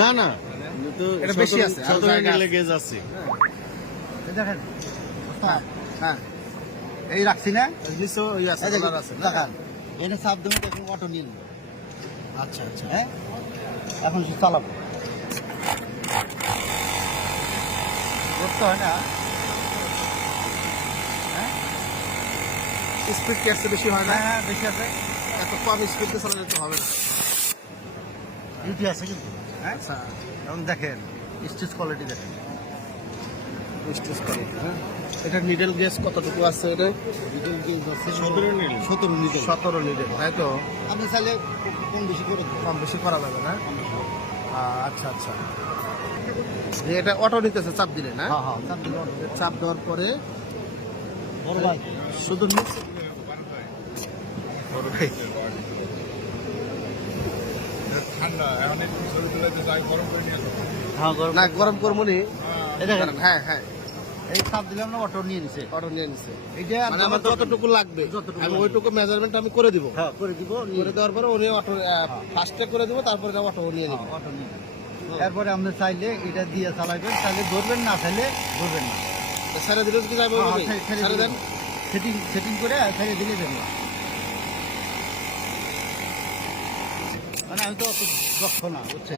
না না, এটা বেশি আছে, আরো 17 জায়গা আছে। লেগেজ আছে। এই দেখেন, হ্যাঁ এই রাখছি না, নিচেও ওই আছে, এই দেখুন, কালার আছে না? দেখান এটা চাপ দেবেন, দেখুন অটো নীল। আচ্ছা আচ্ছা। হ্যাঁ এখন শুধু চালাবো, করতে হয় না। হ্যাঁ স্পিড কি আসছে বেশি হয় না? হ্যাঁ বেশি আছে, এত কম স্পিডে চালালে তো হবে না। ডিউটি আছে কিন্তু। হ্যাঁ আচ্ছা, এখন দেখেন স্টিচ কোয়ালিটি দেখেন। স্টেজ করে, হ্যাঁ। এটা নিডেল গেজ কতটুকু আছে এটা? 17 নিডেল। 17 নিডেল, তাই তো? আপনি চাইলে কম বেশি করে দেবেন। কম বেশি করা যাবে না? আচ্ছা আচ্ছা। যে এটা অটো নিতেছে চাপ দিলে না? হ্যাঁ হ্যাঁ চাপ দিলে auto। চাপ দেওয়ার পরে বড় ভাই শুধু নিচে। বড় ভাই, হ্যাঁ গরম না গরম করবো নি। এই দেখেন, হ্যাঁ হ্যাঁ, এই চাপ দিলাম না, অটো নিয়ে নিছে। অটো নিয়ে নিছে। এইটা মানে আমার যতটুকু লাগবে যতটুকু আমি লাগবে। ওইটুকু মেজারমেন্ট আমি করে দিব। হ্যাঁ করে দিব, করে দেওয়ার পরে উনি অটো ফার্স্টে করে দিব, তারপরে অটো নিয়ে নিব। অটো নিয়ে এরপরে আপনি চাইলে এটা দিয়ে চালাবেন, চাইলে ধরবেন, না চাইলে ধরবেন না। ছেড়ে দিলে কি যাবে? ছেড়ে দেন। সেটিং সেটিং করে ছেড়ে দিলে দেবেন। মানে আমি তো অত দক্ষ না, বুঝছেন।